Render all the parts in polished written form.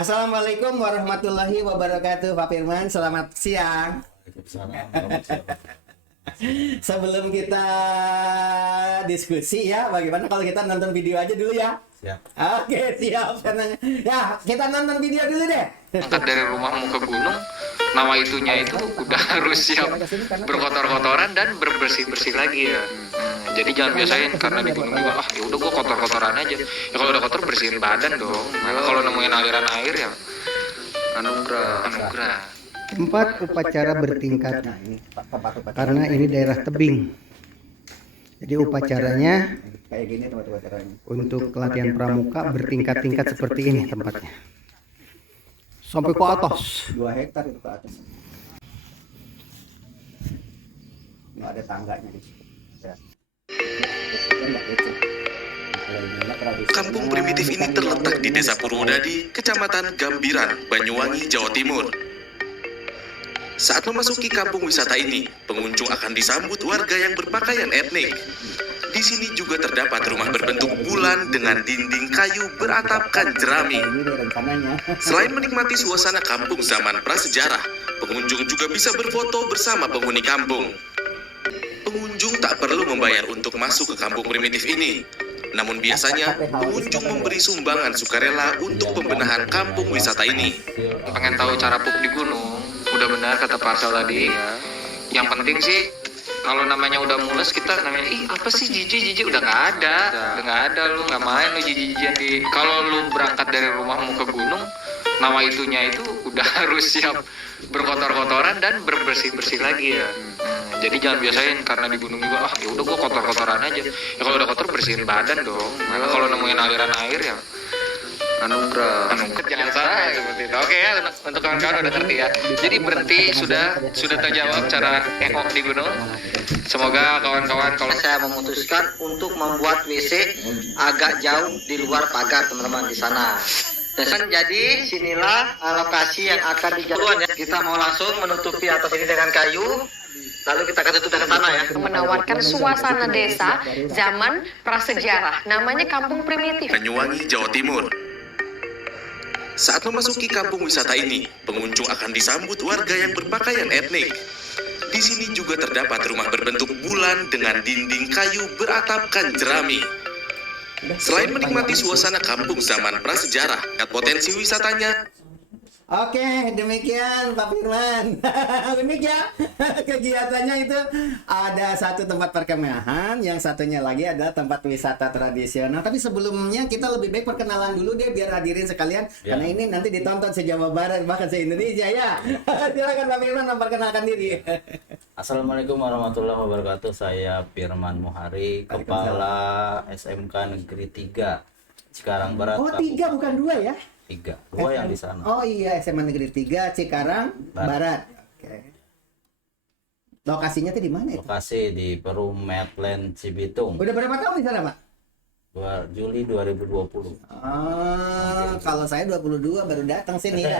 Assalamualaikum warahmatullahi wabarakatuh, Pak Firman. Selamat siang. Sebelum kita diskusi ya, bagaimana kalau kita nonton video aja dulu ya? Siap. Oke, siap. Ya, kita nonton video dulu deh. Angkat dari rumahmu ke gunung, nama itunya itu udah harus siap berkotor-kotoran dan berbersih-bersih lagi ya. Jadi jangan biasain karena di gunung juga, ya udah gua kotor-kotoran aja. Ya kalau udah kotor bersihin badan dong. Karena kalau nemuin aliran air ya anugerah. Tempat upacara bertingkat karena ini daerah tebing. Jadi upacaranya Kayak gini tempat upacaranya. untuk latihan pramuka bertingkat-tingkat seperti ini tempatnya. Sampai ke atas. 2 hektar itu ke atas. Nggak ada tangganya di situ. Ya. Kampung primitif ini terletak di Desa Purwodadi, Kecamatan Gambiran, Banyuwangi, Jawa Timur. Saat memasuki kampung wisata ini, pengunjung akan disambut warga yang berpakaian etnik. Di sini juga terdapat rumah berbentuk bulan dengan dinding kayu beratapkan jerami. Ini deh rencananya. Selain menikmati suasana kampung zaman prasejarah, pengunjung juga bisa berfoto bersama penghuni kampung. Pengunjung tak perlu membayar untuk masuk ke kampung primitif ini. Namun biasanya, pengunjung memberi sumbangan sukarela untuk pembenahan kampung wisata ini. Pengen tahu cara pup di gunung? Udah benar kata Parcel tadi. Yang penting sih kalau namanya udah mules kita namanya apa sih jijik udah nggak ada lu nggak main lu jijik di kalau lu berangkat dari rumahmu ke gunung nama itunya itu udah harus siap berkotor-kotoran dan berbersih-bersih lagi ya. Jadi jangan biasain karena di gunung juga ya udah gua kotor-kotoran aja. Ya kalau udah kotor bersihin badan dong. Karena kalau nemuin aliran air ya anugerah jangan sampai seperti itu. Oke ya, untuk kawan-kawan udah ngerti ya. Jadi berhenti sudah terjawab cara engok di gunung. Semoga kawan-kawan kalau Saya memutuskan untuk membuat WC agak jauh di luar pagar teman-teman di sana. Dan jadi sinilah lokasi yang akan dijalankan. Kita mau langsung menutupi atas ini dengan kayu. Lalu kita akan tutup dengan tanah ya. Menawarkan suasana desa zaman prasejarah, namanya kampung primitif. Banyuwangi, Jawa Timur. Saat memasuki kampung wisata ini, pengunjung akan disambut warga yang berpakaian etnik. Di sini juga terdapat rumah berbentuk bulan dengan dinding kayu beratapkan jerami. Selain menikmati suasana kampung zaman prasejarah, potensi wisatanya Oke, demikian Pak Firman. Unik ya. Kegiatannya itu ada satu tempat perkemahan, yang satunya lagi adalah tempat wisata tradisional. Tapi sebelumnya kita lebih baik perkenalan dulu deh biar hadirin sekalian. Ya. Karena ini nanti ditonton se-Jawa Barat bahkan se-Indonesia ya. Silakan Pak Firman memperkenalkan diri. Assalamualaikum warahmatullahi wabarakatuh. Saya Firman Muhari, Kepala SMK Negeri 3 Cikarang Barat. Oh, 3 bukan 2 ya? 3, 2 yang di sana. Oh iya, SMA Negeri 3 Cikarang Barat. Oke. Lokasinya tuh di mana itu? Lokasi di Perum Medland Cibitung. Udah berapa tahun di sana, Pak? 2 Juli 2020. Kalau saya 22 baru datang sini ya.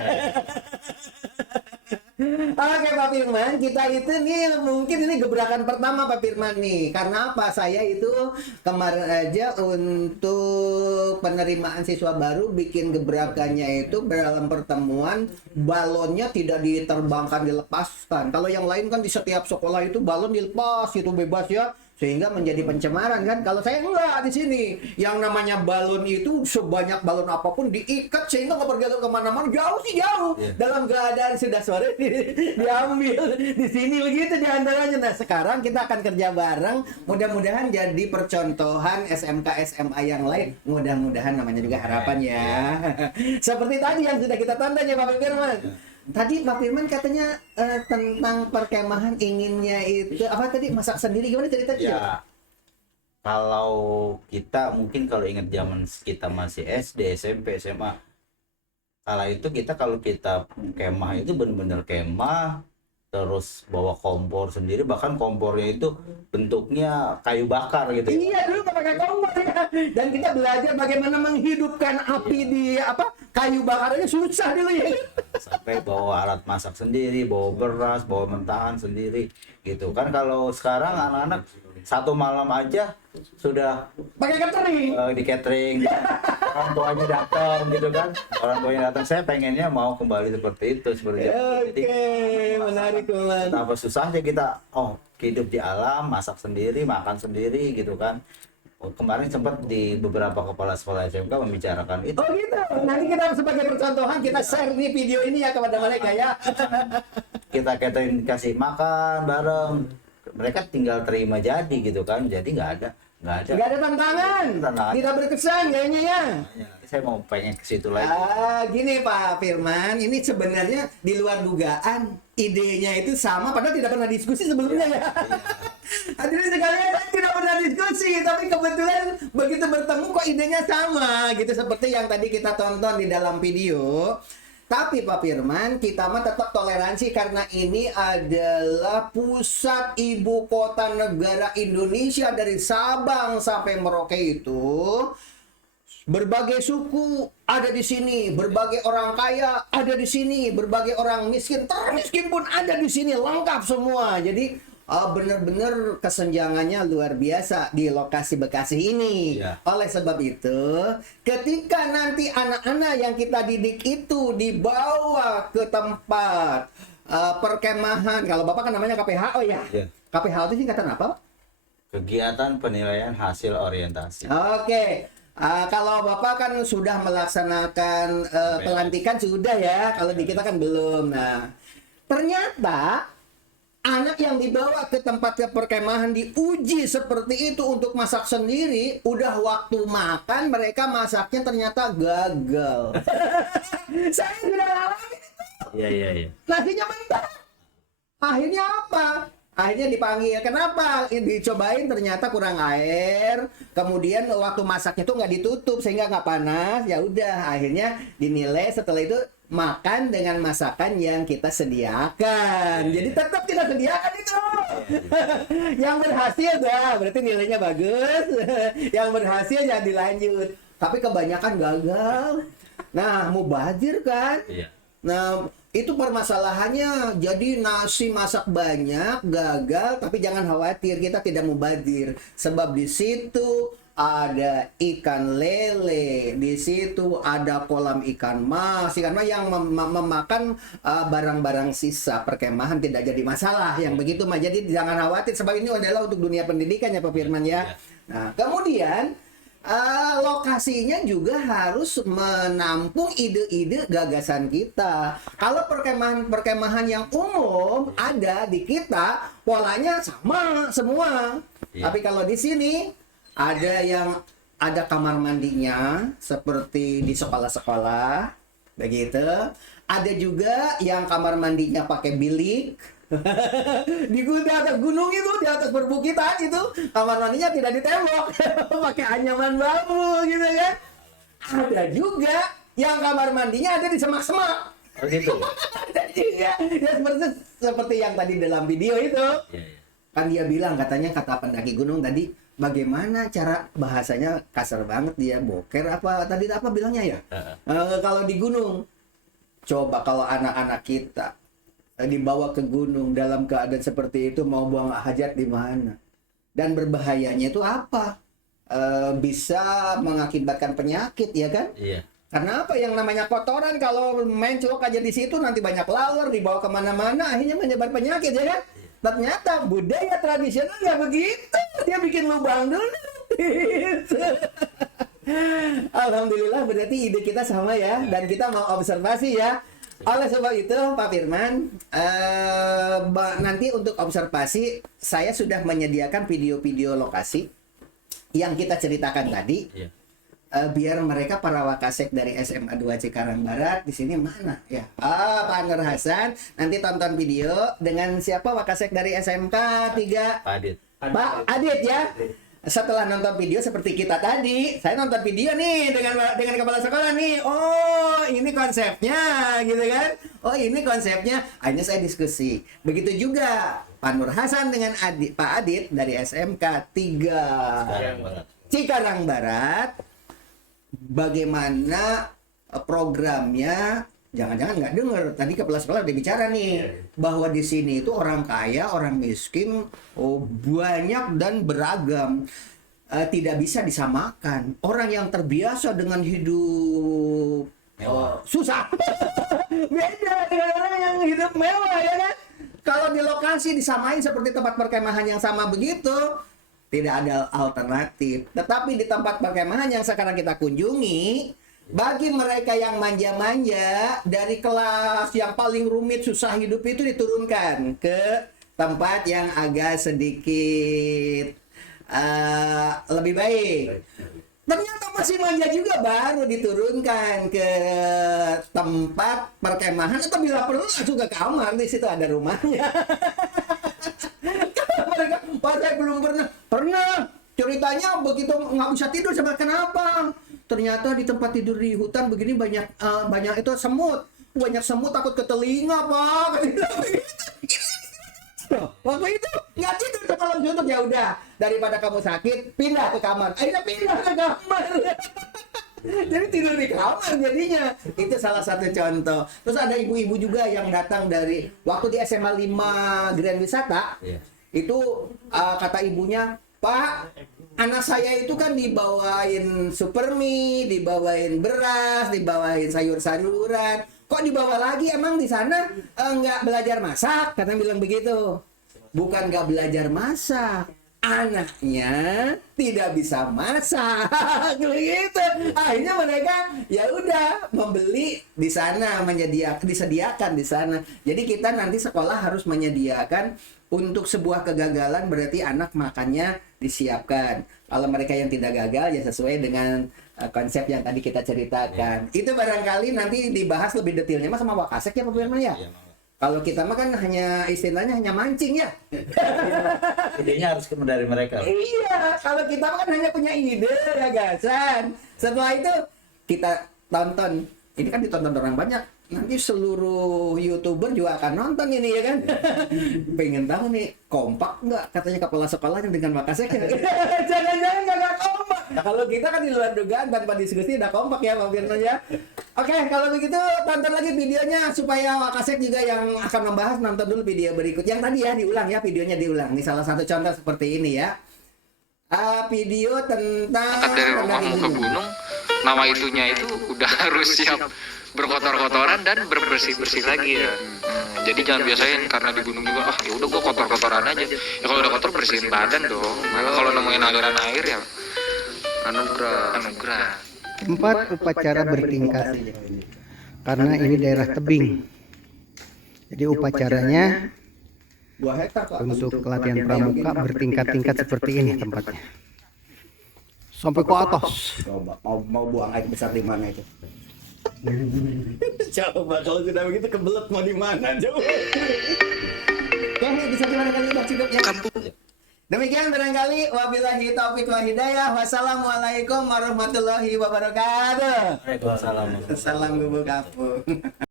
Oke Pak Firman, kita itu nih mungkin ini gebrakan pertama Pak Firman nih. Karena apa? Saya itu kemarin aja untuk penerimaan siswa baru bikin gebrakannya itu dalam pertemuan balonnya tidak diterbangkan, dilepaskan. Kalau yang lain kan di setiap sekolah itu balon dilepas itu bebas ya, sehingga menjadi pencemaran kan. Kalau saya enggak di sini. Yang namanya balon itu sebanyak balon apapun diikat sehingga nggak pergi kemana-mana, jauh sih jauh. Dalam keadaan sudah sore diambil di sini begitu diantaranya. Nah sekarang kita akan kerja bareng. Mudah-mudahan jadi percontohan SMK SMA yang lain. Mudah-mudahan namanya juga harapan ya. Seperti tadi yang sudah kita tonton ya Pak Firman. Tadi Pak Firman katanya tentang perkemahan inginnya itu apa tadi, masak sendiri, gimana ceritanya? Ya, kalau kita mungkin kalau ingat zaman kita masih SD, SMP, SMA, kala itu kita kalau kita kemah itu benar-benar kemah, terus bawa kompor sendiri, bahkan kompornya itu bentuknya kayu bakar gitu. Iya, dulu nggak pakai kompor ya. Dan kita belajar bagaimana menghidupkan api di kayu bakarnya susah dulu ya. Sampai bawa alat masak sendiri, bawa beras, bawa mentahan sendiri gitu kan. Kalau sekarang anak-anak satu malam aja sudah pakai catering. di catering orang tuanya datang gitu kan, orang tuanya datang, saya pengennya mau kembali seperti itu, seperti itu. Jadi Menarik teman. betapa susahnya kita hidup di alam, masak sendiri, makan sendiri gitu kan. Kemarin sempat di beberapa kepala sekolah SMK membicarakan itu. Oh gitu. Nanti kita sebagai percontohan kita share nih video ini ya kepada mereka ya. Kita kasih makan bareng, mereka tinggal terima jadi gitu kan, jadi nggak ada Nggak ada tantangan. Tantangan. Tidak berkesan kayaknya ya. saya mau pengen ke situ lagi. Gini Pak Firman, ini sebenarnya di luar dugaan. Idenya itu sama, padahal tidak pernah diskusi sebelumnya ya. Hadirin sekalian, saya tidak pernah diskusi, tapi kebetulan begitu bertemu kok idenya sama, gitu seperti yang tadi kita tonton di dalam video. Tapi Pak Firman, kita mah tetap toleransi karena ini adalah pusat ibu kota negara Indonesia dari Sabang sampai Merauke itu. Berbagai suku ada di sini, berbagai orang kaya ada di sini, berbagai orang miskin, termiskin pun ada di sini, lengkap semua. Jadi benar-benar kesenjangannya luar biasa di lokasi Bekasi ini. Ya. Oleh sebab itu, ketika nanti anak-anak yang kita didik itu dibawa ke tempat perkemahan, kalau Bapak kan namanya KPHO ya. Ya. KPHO itu singkatan apa, Pak? Kegiatan penilaian hasil orientasi. Oke. Kalau Bapak kan sudah melaksanakan pelantikan sudah ya, kalau di kita kan belum. Nah, ternyata anak yang dibawa ke tempat perkemahan diuji seperti itu untuk masak sendiri, udah waktu makan mereka masaknya ternyata gagal. Saya sudah ngalamin itu. Iya. Nasinya mentah. Akhirnya apa? Akhirnya dipanggil. Kenapa? Dicobain ternyata kurang air. Kemudian waktu masaknya tuh nggak ditutup sehingga nggak panas. Ya udah, akhirnya dinilai setelah itu makan dengan masakan yang kita sediakan. Jadi tetap kita sediakan itu. Yang berhasil dah, berarti nilainya bagus. Yang berhasil ya dilanjut. Tapi kebanyakan gagal. Nah, mubazir kan? Iya. Nah, itu permasalahannya. Jadi nasi masak banyak, gagal, tapi jangan khawatir, kita tidak mubazir. Sebab di situ ada ikan lele, di situ ada kolam ikan mas yang memakan barang-barang sisa perkemahan tidak jadi masalah. Yang begitu mah, jadi jangan khawatir. Sebab ini adalah untuk dunia pendidikan ya Pak Firman ya. Nah, kemudian lokasinya juga harus menampung ide-ide gagasan kita. Kalau perkemahan yang umum ada di kita, polanya sama semua. Iya. Tapi kalau di sini ada kamar mandinya seperti di sekolah-sekolah, begitu. Ada juga yang kamar mandinya pakai bilik. Di atas gunung itu, di atas perbukitan itu, kamar mandinya tidak di tembok, pakai anyaman bambu gitu kan. Ada juga yang kamar mandinya ada di semak-semak. Oh gitu. Ada juga. Ya seperti yang tadi dalam video itu. Iya. Kan dia bilang, kata pendaki gunung tadi, bagaimana cara bahasanya kasar banget dia, boker apa tadi apa bilangnya ya? Kalau di gunung, coba kalau anak-anak kita dibawa ke gunung dalam keadaan seperti itu, mau buang hajat di mana? Dan berbahayanya itu apa? Bisa mengakibatkan penyakit ya kan? Iya. Karena apa? Yang namanya kotoran kalau main celok aja di situ nanti banyak laler, dibawa kemana-mana, akhirnya menyebar penyakit ya kan? Ternyata budaya tradisional ya begitu, dia bikin lubang dulu. Alhamdulillah berarti ide kita sama ya, dan kita mau observasi ya. Oleh sebab itu Pak Firman, nanti untuk observasi saya sudah menyediakan video-video lokasi yang kita ceritakan tadi. Iya. Biar mereka para wakasek dari SMA 2 Cikarang Barat di sini mana ya? Pak Nur Hasan, nanti tonton video dengan siapa wakasek dari SMK 3? Pak Adit. Pak Adit ya. Setelah nonton video seperti kita tadi, saya nonton video nih dengan kepala sekolah nih. Oh, ini konsepnya gitu kan? Oh, ini konsepnya. Akhirnya saya diskusi. Begitu juga Pak Nur Hasan dengan Pak Adit dari SMK 3 Cikarang Barat. Bagaimana programnya? Jangan-jangan nggak dengar. Tadi kepala sekolah udah bicara nih bahwa di sini itu orang kaya, orang miskin, banyak dan beragam. tidak bisa disamakan. Orang yang terbiasa dengan hidup susah beda dengan orang yang hidup mewah, ya kan? Kalau di lokasi disamain seperti tempat perkemahan yang sama begitu, tidak ada alternatif. Tetapi di tempat perkemahan yang sekarang kita kunjungi, bagi mereka yang manja-manja, dari kelas yang paling rumit susah hidup itu diturunkan ke tempat yang agak sedikit lebih baik. Ternyata masih manja juga, baru diturunkan ke tempat perkemahan atau bila perlu langsung ke kamar, di situ ada rumahnya. Mereka, Pak, saya belum pernah ceritanya begitu nggak bisa tidur, sama kenapa? Ternyata di tempat tidur di hutan begini banyak itu semut, takut ke telinga, Pak. Waktu itu nggak tidur tuh kalau suntuk, ya udah, daripada kamu sakit pindah ke kamar. Akhirnya pindah ke kamar. Jadi tidur di kamar jadinya. Itu salah satu contoh. Terus ada ibu-ibu juga yang datang dari waktu di SMA 5 Grand Wisata. Itu kata ibunya, Pak, anak saya itu kan dibawain supermi, dibawain beras, dibawain sayur-sayuran. Kok dibawa lagi, emang di sana nggak belajar masak? Karena bilang begitu. Bukan nggak belajar masak, anaknya tidak bisa masak. Begitu. Akhirnya mereka ya udah membeli di sana, disediakan di sana. Jadi kita nanti sekolah harus menyediakan untuk sebuah kegagalan, berarti anak makannya disiapkan. Kalau mereka yang tidak gagal ya sesuai dengan konsep yang tadi kita ceritakan. Itu barangkali nanti dibahas lebih detailnya mas sama Wakasek ya Pak Firman ya. Kalau kita mah kan hanya istilahnya hanya mancing ya. Idenya harus dari mereka. Iya, kalau kita mah kan hanya punya ide, gagasan. Setelah itu kita tonton. Ini kan ditonton orang banyak. Nanti seluruh YouTuber juga akan nonton ini, ya kan? Pengen tahu nih, kompak nggak katanya kepala sekolahnya dengan Wakasek? Jangan-jangan nggak kompak. Nah, kalau kita kan di luar dugaan tanpa diskusi udah kompak ya Pak Firman ya. Oke, kalau begitu tonton lagi videonya supaya Wakasek juga yang akan membahas nonton dulu video berikut. Yang tadi ya diulang ya, videonya diulang. Ini salah satu contoh seperti ini ya. Video tentang dari rumah mau ke gunung, nama itunya itu udah harus siap berkotor-kotoran dan berbersih-bersih lagi ya. Jadi jangan biasain karena di gunung juga, ya udah gua kotor-kotoran aja. Ya kalau udah kotor bersihin badan dong. Mana kalau nemuin aliran air ya anugerah. Tempat upacara bertingkat. Karena ini daerah tebing. Jadi upacaranya untuk latihan pramuka bertingkat-tingkat seperti ini tempatnya. Sampai ke atas. Coba mau buang air besar di mana itu? Coba kalau sudah begitu kebelet mau di mana coba? Bisa gimana kali udah cukup ya? Demikian barangkali, wabillahi taufiq wal hidayah. Wassalamualaikum warahmatullahi wabarakatuh. Waalaikumsalam. Salam gubuk kapung.